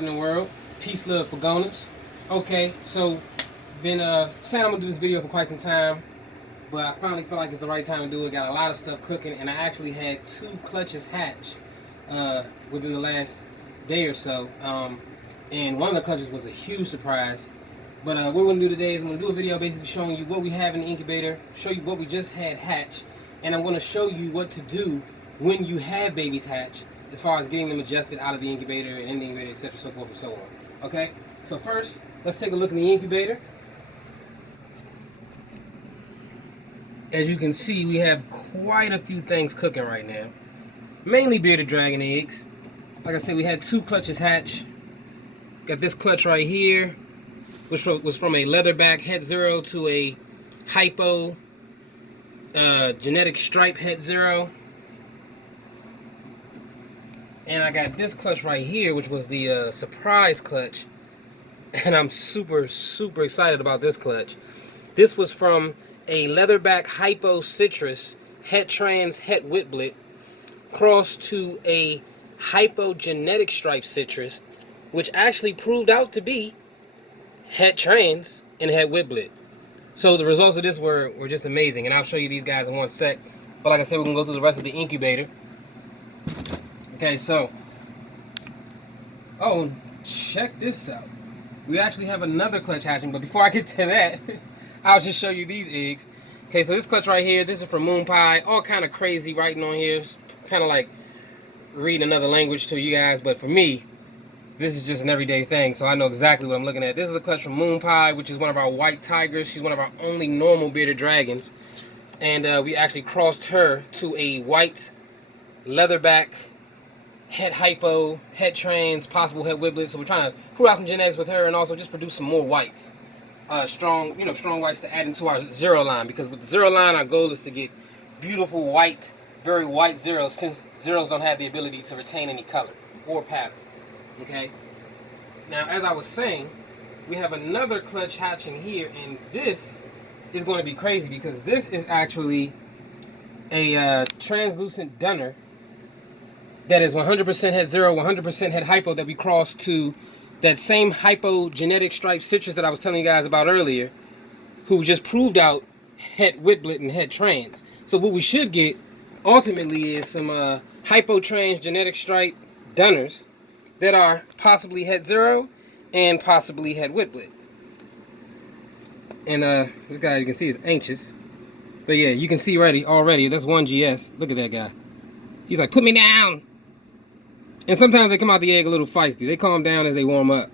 In the world, peace, love, pagonas. Okay, so been saying I'm gonna do this video for quite some time, but I finally feel like it's the right time to do it. Got a lot of stuff cooking, and I actually had 2 clutches hatch within the last day or so. And one of the clutches was a huge surprise. But what we're gonna do today is I'm gonna do a video basically showing you what we have in the incubator, show you what we just had hatch, and I'm gonna show you what to do when you have babies hatch, as far as getting them adjusted out of the incubator and in the incubator, etc., so forth and so on. Okay, so first, let's take a look in the incubator. As you can see, we have quite a few things cooking right now. Mainly bearded dragon eggs. Like I said, we had 2 clutches hatch. Got this clutch right here, which was from a leatherback het zero to a hypo genetic stripe het zero. And I got this clutch right here, which was the surprise clutch. And I'm super excited about this clutch. This was from a leatherback hypo citrus het trans het whitblit crossed to a hypo genetic stripe citrus, which actually proved out to be het trans and het whitblit. So the results of this were just amazing, and I'll show you these guys in one sec. But like I said, we're gonna go through the rest of the incubator. Okay, so, oh, check this out. We actually have another clutch hatching, but before I get to that, I'll just show you these eggs. Okay, so this clutch right here, this is from Moon Pie. All kind of crazy writing on here. It's kind of like reading another language to you guys, but for me, this is just an everyday thing, so I know exactly what I'm looking at. This is a clutch from Moon Pie, which is one of our white tigers. She's one of our only normal bearded dragons. And we actually crossed her to a white leatherback het hypo, het trans, possible het whitblit. So we're trying to pull out some genetics with her and also just produce some more whites. Strong whites to add into our zero line, because with the zero line, our goal is to get beautiful white, very white zeros, since zeros don't have the ability to retain any color or pattern. Okay. Now, as I was saying, we have another clutch hatching here, and this is going to be crazy because this is actually a translucent dunner that is 100% het zero, 100% het hypo that we crossed to that same hypo genetic stripe citrus that I was telling you guys about earlier, who just proved out het whitblit and het trans. So what we should get ultimately is some hypo trans genetic stripe dunners that are possibly het zero and possibly het whitblit. And this guy, you can see, is anxious. But yeah, you can see already, that's one GS. Look at that guy. He's like, put me down. And sometimes they come out the egg a little feisty. They calm down as they warm up.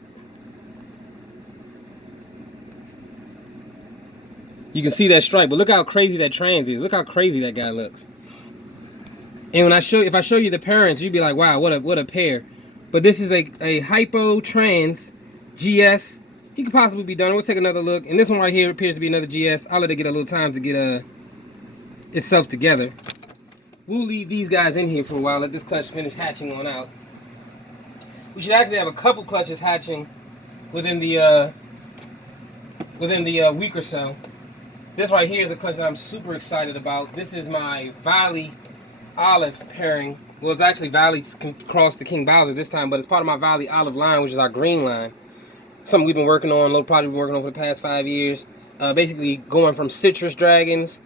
You can see that stripe, but look how crazy that trans is. Look how crazy that guy looks. And when if I show you the parents, you'd be like, wow, what a pair. But this is a hypo trans GS. He could possibly be done. We'll take another look. And this one right here appears to be another GS. I'll let it get a little time to get itself together. We'll leave these guys in here for a while. Let this clutch finish hatching on out. We should actually have a couple clutches hatching within the week or so. This right here is a clutch that I'm super excited about. This is my Valley Olive pairing. Well, it's actually Valley crossed to King Bowser this time, but it's part of my Valley Olive line, which is our green line. Something we've been working on, a little project we've been working on for the past 5 years. Basically going from citrus dragons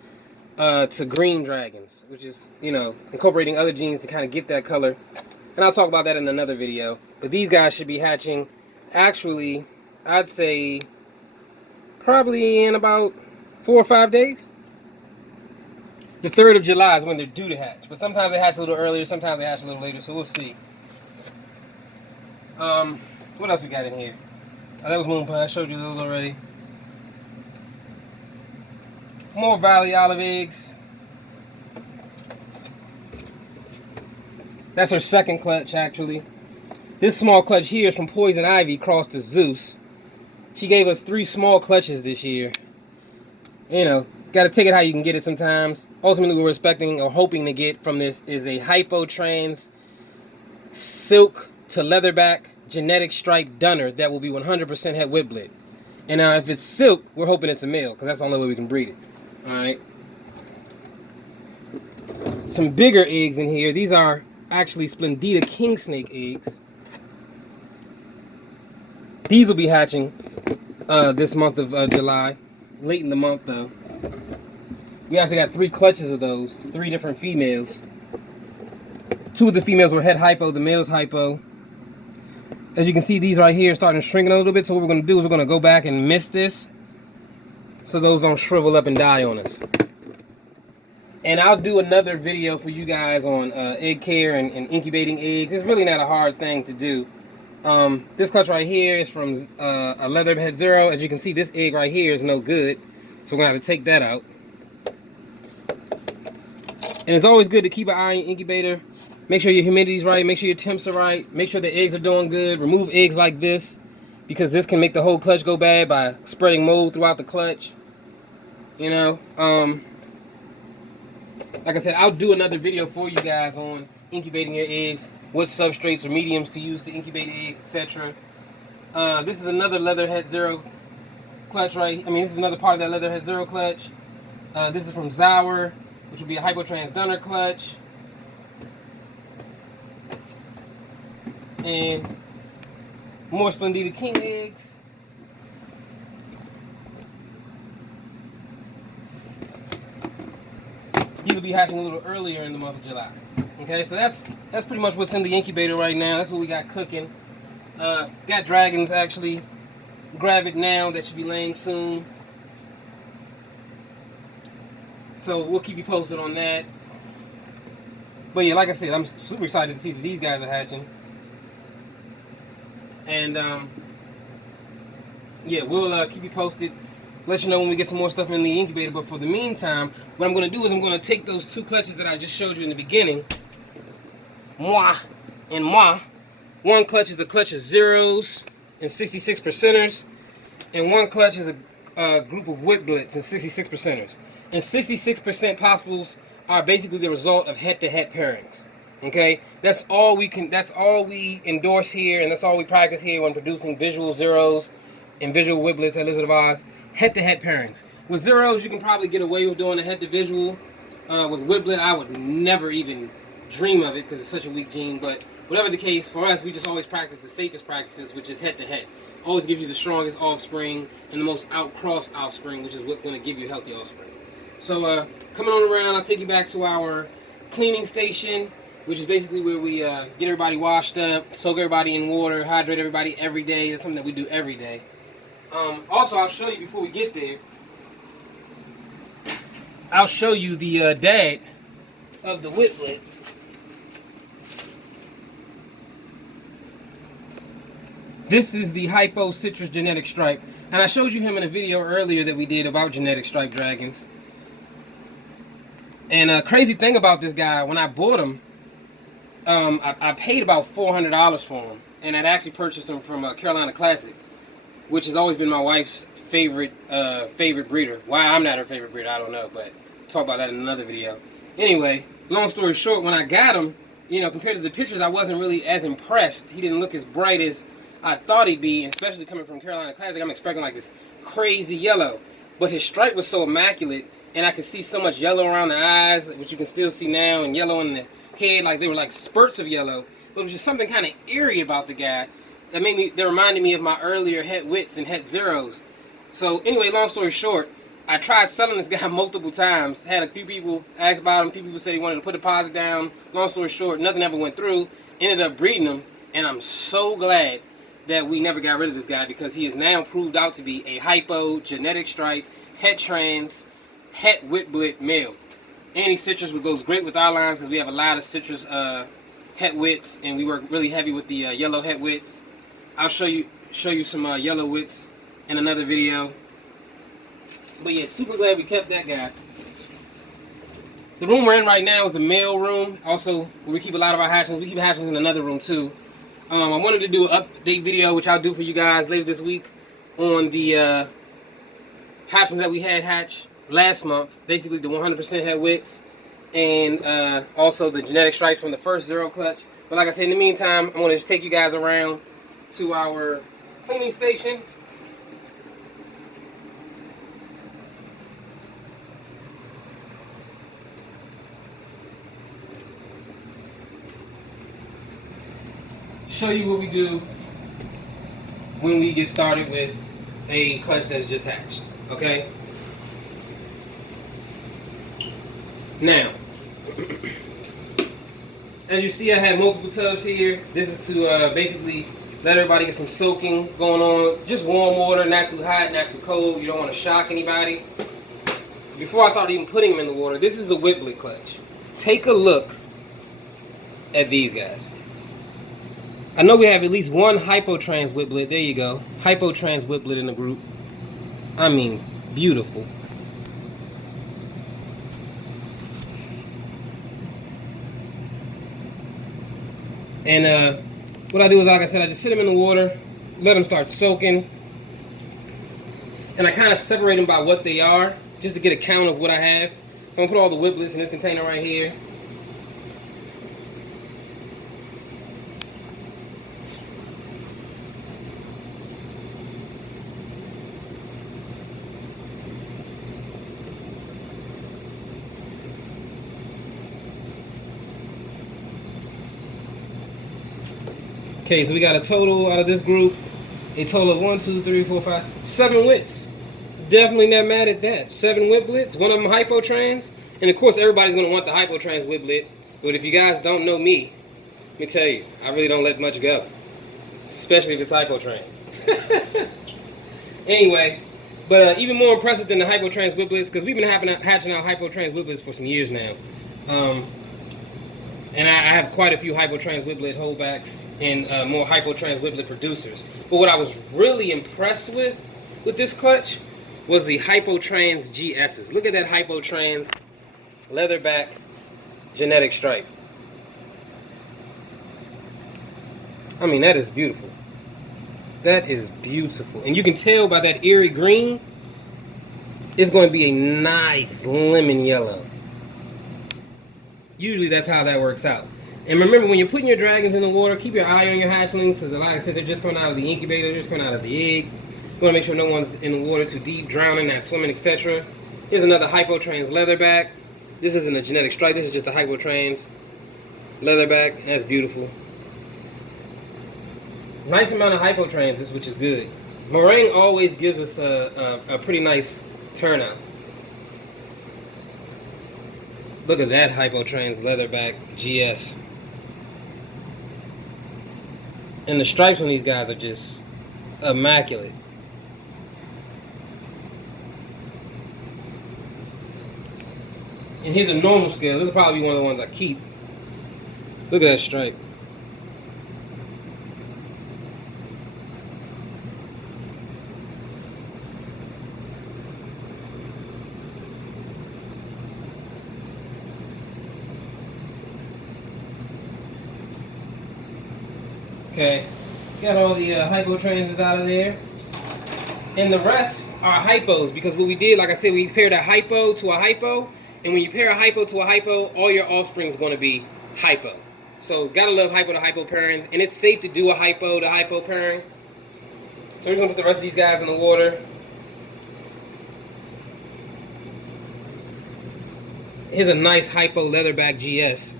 to green dragons, which is, incorporating other genes to kind of get that color. And I'll talk about that in another video. But these guys should be hatching, actually, I'd say probably in about 4 or 5 days. The 3rd of July is when they're due to hatch. But sometimes they hatch a little earlier, sometimes they hatch a little later, so we'll see. What else we got in here? Oh, that was Moon Pie. I showed you those already. More Valley Olive eggs. That's her second clutch, actually. This small clutch here is from Poison Ivy crossed to Zeus. She gave us 3 small clutches this year. Got to take it how you can get it sometimes. Ultimately, what we're expecting or hoping to get from this is a hypo trans silk to leatherback genetic stripe dunner that will be 100% het whitblit. And now if it's silk, we're hoping it's a male, because that's the only way we can breed it. Alright. Some bigger eggs in here. These are actually Splendida king snake eggs. These will be hatching this month of July. Late in the month, though. We actually got 3 clutches of those. 3 different females. 2 of the females were het hypo. The male's hypo. As you can see, these right here are starting to shrink a little bit. So what we're going to do is we're going to go back and mist this, so those don't shrivel up and die on us. And I'll do another video for you guys on egg care and incubating eggs. It's really not a hard thing to do. This clutch right here is from a Leatherhead Zero. As you can see, this egg right here is no good. So we're going to have to take that out. And it's always good to keep an eye on your incubator. Make sure your humidity's right. Make sure your temps are right. Make sure the eggs are doing good. Remove eggs like this, because this can make the whole clutch go bad by spreading mold throughout the clutch. You know, like I said, I'll do another video for you guys on incubating your eggs, what substrates or mediums to use to incubate eggs, etc. This is another Leatherhead Zero clutch, right? I mean, this is another part of that Leatherhead Zero clutch. This is from ZEROS, which will be a Hypo transducer clutch. And more Splendida King eggs. These will be hatching a little earlier in the month of July. Okay, so that's pretty much what's in the incubator right now. That's what we got cooking. Got dragons actually. Grab it now. That should be laying soon. So we'll keep you posted on that. But yeah, like I said, I'm super excited to see that these guys are hatching. And yeah, we'll keep you posted. Let you know when we get some more stuff in the incubator. But for the meantime, what I'm going to do is I'm going to take those 2 clutches that I just showed you in the beginning. Moi and moi. One clutch is a clutch of zeros and 66%ers. And one clutch is a group of WITBLITS and 66%ers. And 66% possibles are basically the result of head-to-head pairings. Okay, that's all we endorse here, and that's all we practice here when producing visual zeros and visual WITBLITS at Lizard of Oz. Head-to-head pairings. With zeros, you can probably get away with doing a head-to-visual. With WITBLIT, I would never even dream of it because it's such a weak gene. But whatever the case, for us, we just always practice the safest practices, which is head-to-head. Always gives you the strongest offspring and the most out-crossed offspring, which is what's going to give you healthy offspring. So coming on around, I'll take you back to our cleaning station, which is basically where we get everybody washed up, soak everybody in water, hydrate everybody every day. That's something that we do every day. Also, I'll show you before we get there, I'll show you the dad of the WITBLITS. This is the Hypo Citrus Genetic Stripe. And I showed you him in a video earlier that we did about genetic stripe dragons. And a crazy thing about this guy, when I bought him, I paid about $400 for him, and I'd actually purchased him from Carolina Classic, which has always been my wife's favorite breeder. Why I'm not her favorite breeder, I don't know, but I'll talk about that in another video. Anyway, long story short, when I got him, you know, compared to the pictures, I wasn't really as impressed. He didn't look as bright as I thought he'd be, and especially coming from Carolina Classic, I'm expecting like this crazy yellow. But his stripe was so immaculate, and I could see so much yellow around the eyes, which you can still see now, and yellow in the head, like they were like spurts of yellow. But it was just something kind of eerie about the guy that reminded me of my earlier het wits and het zeros. So anyway, long story short, I tried selling this guy multiple times. Had a few people ask about him. A few people said he wanted to put a deposit down. Long story short, nothing ever went through. Ended up breeding him, and I'm so glad that we never got rid of this guy, because he is now proved out to be a Hypo genetic stripe het trans het WITBLIT male. And he's citrus, which goes great with our lines because we have a lot of citrus het wits, and we work really heavy with the yellow het wits. I'll show you some yellow wits in another video. But yeah, super glad we kept that guy. The room we're in right now is the male room. Also, where we keep a lot of our hatchlings. We keep hatchlings in another room too. I wanted to do an update video, which I'll do for you guys later this week, on the hatchlings that we had hatch last month. Basically the 100% het wits, and also the genetic stripes from the first zero clutch. But like I said, in the meantime, I'm going to just take you guys around to our cleaning station. Show you what we do when we get started with a clutch that's just hatched. Okay? Now, as you see, I have multiple tubs here. This is to basically let everybody get some soaking going on. Just warm water, not too hot, not too cold. You don't want to shock anybody. Before I start even putting them in the water, this is the whiplet clutch. Take a look at these guys. I know we have at least one Hypo trans whiplet. There you go. Hypo trans whiplet in the group. I mean, beautiful. And what I do is, like I said, I just sit them in the water, let them start soaking, and I kind of separate them by what they are, just to get a count of what I have. So I'm going to put all the whiplets in this container right here. Okay, so we got a total out of this group, a total of 1, 2, 3, 4, 5, 7 wits. Definitely not mad at that. 7 whiplets, one of them Hypo trans, and of course everybody's gonna want the Hypo trans whiplet. But if you guys don't know me, let me tell you, I really don't let much go, especially if it's Hypo trans. Anyway, but even more impressive than the Hypo trans whiplets, because we've been hatching out Hypo trans whiplets for some years now. And I have quite a few Hypo trans whiplet holdbacks and more Hypo trans whiplet producers. But what I was really impressed with this clutch was the Hypo trans GS's. Look at that Hypo trans leatherback genetic stripe. I mean, that is beautiful. That is beautiful. And you can tell by that eerie green, it's going to be a nice lemon yellow. Usually that's how that works out. And remember, when you're putting your dragons in the water, keep your eye on your hatchlings, because like I said, they're just coming out of the incubator, they're just coming out of the egg. You want to make sure no one's in the water too deep, drowning, not swimming, etc. Here's another Hypo trans leatherback. This isn't a genetic stripe, this is just a Hypo trans leatherback. That's beautiful. Nice amount of Hypo transes, which is good. Meringue always gives us a pretty nice turnout. Look at that Hypo trans leatherback GS. And the stripes on these guys are just immaculate. And here's a normal scale. This will probably be one of the ones I keep. Look at that stripe. Okay, got all the Hypo transes out of there. And the rest are Hypos, because what we did, like I said, we paired a Hypo to a Hypo. And when you pair a Hypo to a Hypo, all your offspring is going to be Hypo. So gotta love Hypo to Hypo pairings. And it's safe to do a Hypo to Hypo pairing. So we're just going to put the rest of these guys in the water. Here's a nice Hypo leatherback GS.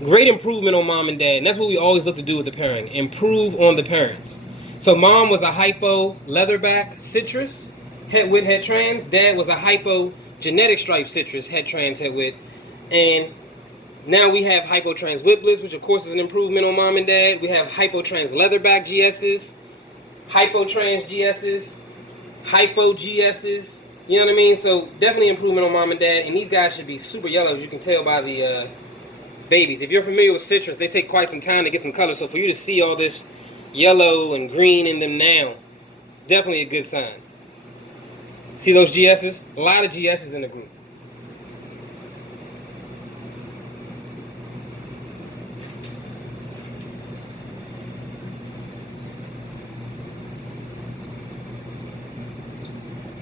Great improvement on mom and dad, and that's what we always look to do with the pairing. Improve on the parents. So mom was a Hypo leatherback citrus, head wit, head trans. Dad was a Hypo genetic stripe citrus, head trans, head wit. And now we have Hypo trans whiplets, which of course is an improvement on mom and dad. We have Hypo trans leatherback GS's, Hypo trans GS's, Hypo GS's. You know what I mean? So definitely improvement on mom and dad. And these guys should be super yellow, as you can tell by the babies. If you're familiar with citrus, they take quite some time to get some color. So for you to see all this yellow and green in them now, definitely a good sign. See those GS's? A lot of GS's in the group.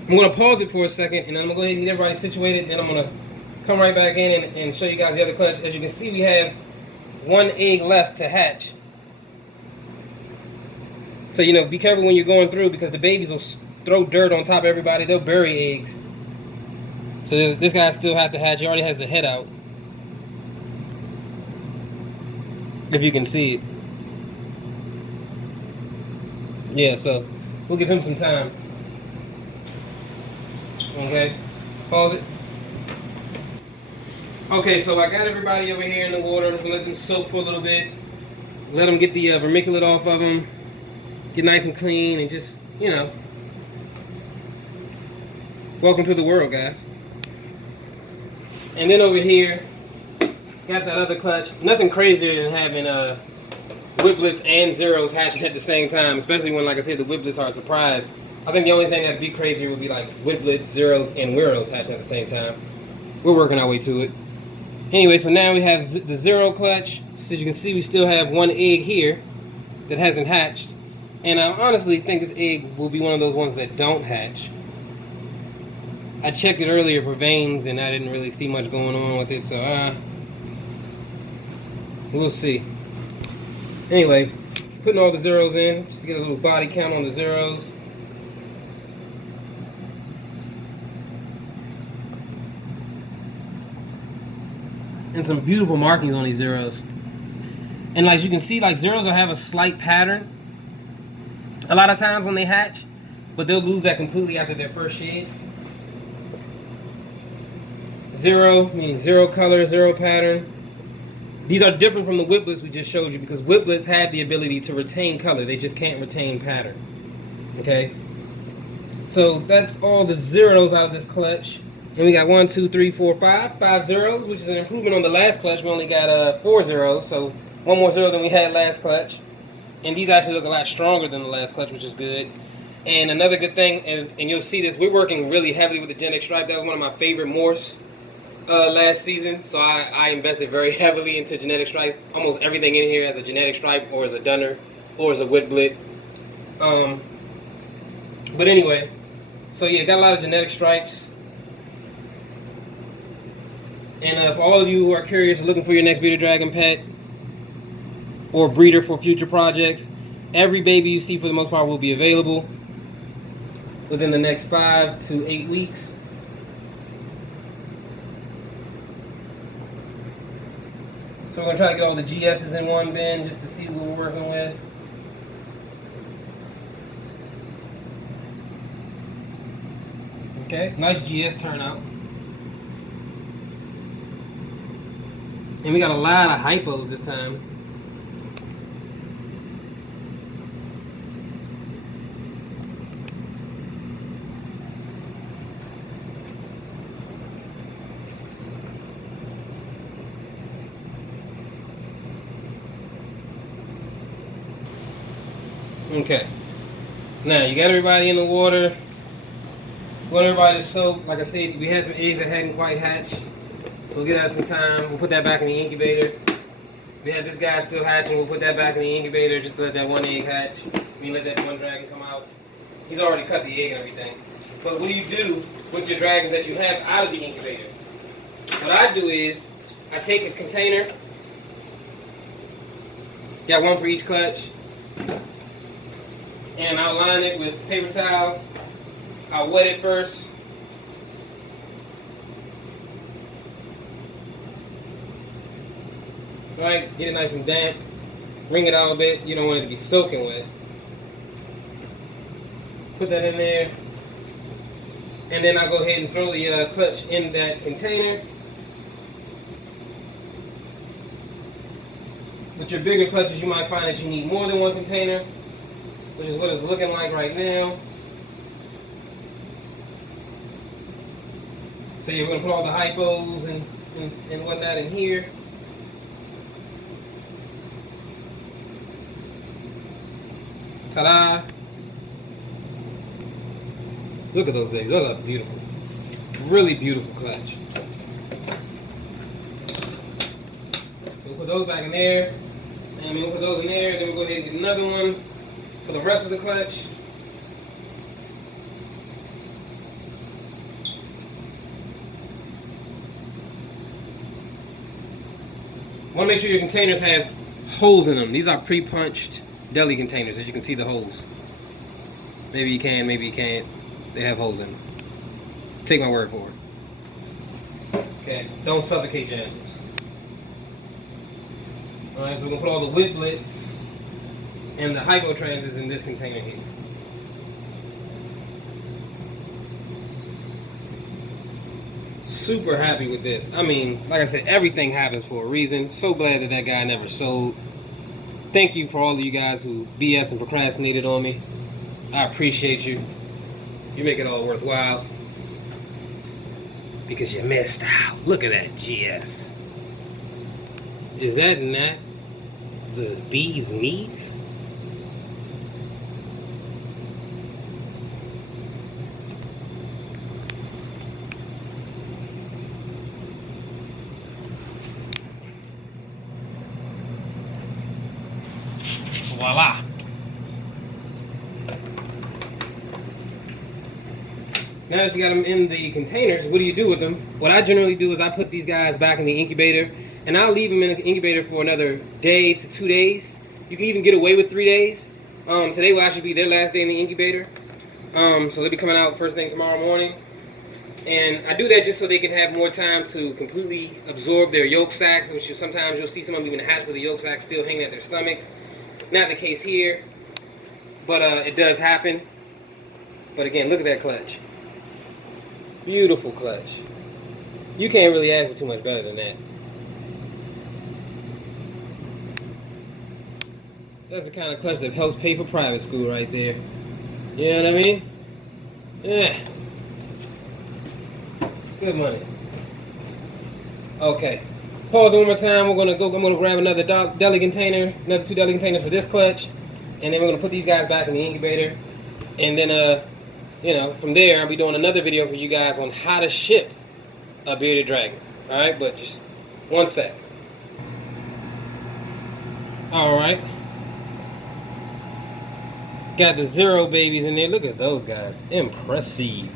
I'm going to pause it for a second, and then I'm going to go ahead and get everybody situated, and then I'm going to come right back in and show you guys the other clutch. As you can see, we have one egg left to hatch. So, you know, be careful when you're going through, because the babies will throw dirt on top of everybody. They'll bury eggs. So this guy still has to hatch. He already has the head out, if you can see it. Yeah, so we'll give him some time. Okay, pause it. Okay, so I got everybody over here in the water. I'm just gonna let them soak for a little bit. Let them get the vermiculite off of them. Get nice and clean, and just, you know, welcome to the world, guys. And then over here, got that other clutch. Nothing crazier than having whipblets and zeros hatching at the same time, especially when, like I said, the whipblets are a surprise. I think the only thing that'd be crazier would be like whipblets, zeros, and weirdos hatching at the same time. We're working our way to it. Anyway, so now we have the zero clutch. So as you can see, we still have one egg here that hasn't hatched. And I honestly think this egg will be one of those ones that don't hatch. I checked it earlier for veins, and I didn't really see much going on with it, so we'll see. Anyway, putting all the zeros in, just to get a little body count on the zeros. And some beautiful markings on these zeros. And like you can see, like zeros will have a slight pattern a lot of times when they hatch, but they'll lose that completely after their first shed. Zero, meaning zero color, zero pattern. These are different from the whipblets we just showed you, because whipblets have the ability to retain color. They just can't retain pattern. Okay? So that's all the zeros out of this clutch. And we got 1, 2, 3, 4, 5 zeros, which is an improvement on the last clutch. We only got 4 zeros, so one more zero than we had last clutch. And these actually look a lot stronger than the last clutch, which is good. And another good thing, and you'll see this, we're working really heavily with the genetic stripe. That was one of my favorite morphs last season, so I invested very heavily into genetic stripe. Almost everything in here has a genetic stripe, or is a dunner, or is a whipblit. But anyway, so yeah, got a lot of genetic stripes. And for all of you who are curious, looking for your next bearded dragon pet or breeder for future projects, every baby you see for the most part will be available within the next 5 to 8 weeks. So we're going to try to get all the GS's in one bin just to see what we're working with. Okay, nice GS turnout. And we got a lot of hypos this time. Okay. Now you got everybody in the water. We want everybody to soak. Like I said, we had some eggs that hadn't quite hatched. So we'll give that some time. We'll put that back in the incubator. We have this guy still hatching. We'll put that back in the incubator just to let that one egg hatch. Let that one dragon come out. He's already cut the egg and everything. But what do you do with your dragons that you have out of the incubator? What I do is I take a container. Got one for each clutch. And I'll line it with paper towel. I'll wet it first. Right, get it nice and damp. Wring it out a bit. You don't want it to be soaking wet. Put that in there. And then I'll go ahead and throw the clutch in that container. With your bigger clutches, you might find that you need more than one container, which is what it's looking like right now. So yeah, we're going to put all the hypos and whatnot in here. Ta-da! Look at those babies. Those are beautiful. Really beautiful clutch. So we'll put those back in there. And we'll put those in there. Then we'll go ahead and get another one for the rest of the clutch. Want to make sure your containers have holes in them. These are pre-punched deli containers, as you can see the holes. Maybe you can, maybe you can't. They have holes in them. Take my word for it. Okay, don't suffocate your animals. Alright, so we're going to put all the whipblets And the Hypo trans is in this container here. Super happy with this. I mean, like I said, everything happens for a reason. So glad that that guy never sold. Thank you for all of you guys who BS and procrastinated on me. I appreciate you. You make it all worthwhile. Because you missed out. Look at that GS. Is that not the bee's knees? Voila. Now that you got them in the containers, what do you do with them? What I generally do is I put these guys back in the incubator, and I'll leave them in the incubator for another day to 2 days. You can even get away with 3 days. Today will actually be their last day in the incubator. So they'll be coming out first thing tomorrow morning. And I do that just so they can have more time to completely absorb their yolk sacs, which sometimes you'll see some of them even hatch with the yolk sacs still hanging at their stomachs. Not the case here, but it does happen. But again, look at that clutch. Beautiful clutch. You can't really ask for too much better than that. That's the kind of clutch that helps pay for private school right there. You know what I mean? Yeah. Good money. Okay. Pause one more time. I'm gonna grab another deli container, another 2 deli containers for this clutch, and then we're gonna put these guys back in the incubator. And then you know, from there I'll be doing another video for you guys on how to ship a bearded dragon. Alright, but just 1 sec. Alright. Got the Zero babies in there. Look at those guys. Impressive.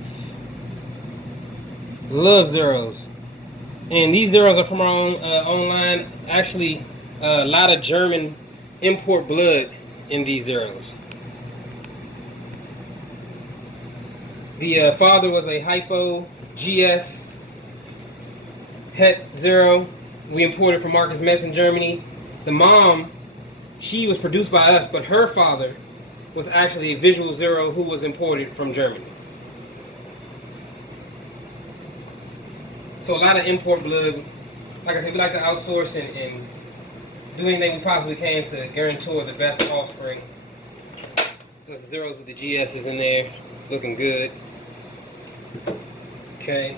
Love Zeros. And these Zeros are from our own line. Actually, a lot of German import blood in these Zeros. The father was a Hypo GS Het Zero. We imported from Marcus Metz in Germany. The mom, she was produced by us, but her father was actually a Visual Zero who was imported from Germany. So a lot of import blood. Like I said, we like to outsource and do anything we possibly can to guarantee the best offspring. The Zeros with the GS's in there, looking good. Okay.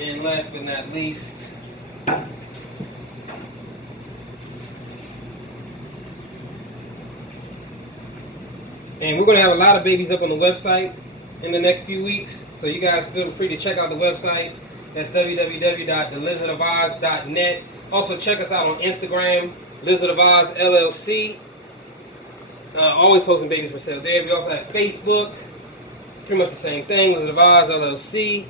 And last but not least, and we're going to have a lot of babies up on the website in the next few weeks. So you guys feel free to check out the website. That's www.thelizardofoz.net. Also check us out on Instagram, Lizard of Oz LLC. Always posting babies for sale there. We also have Facebook. Pretty much the same thing, Lizard of Oz LLC.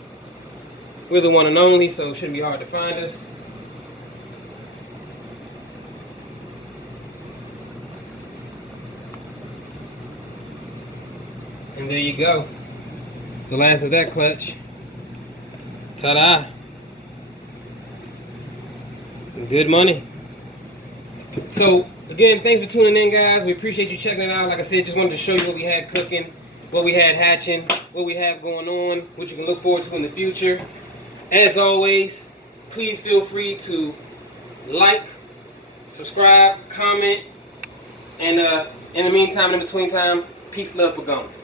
We're the one and only, so it shouldn't be hard to find us. And there you go. The last of that clutch. Ta-da. Good money. So, again, thanks for tuning in, guys. We appreciate you checking it out. Like I said, just wanted to show you what we had cooking, what we had hatching, what we have going on, what you can look forward to in the future. As always, please feel free to like, subscribe, comment, and in the meantime, in between time, peace, love, pagons.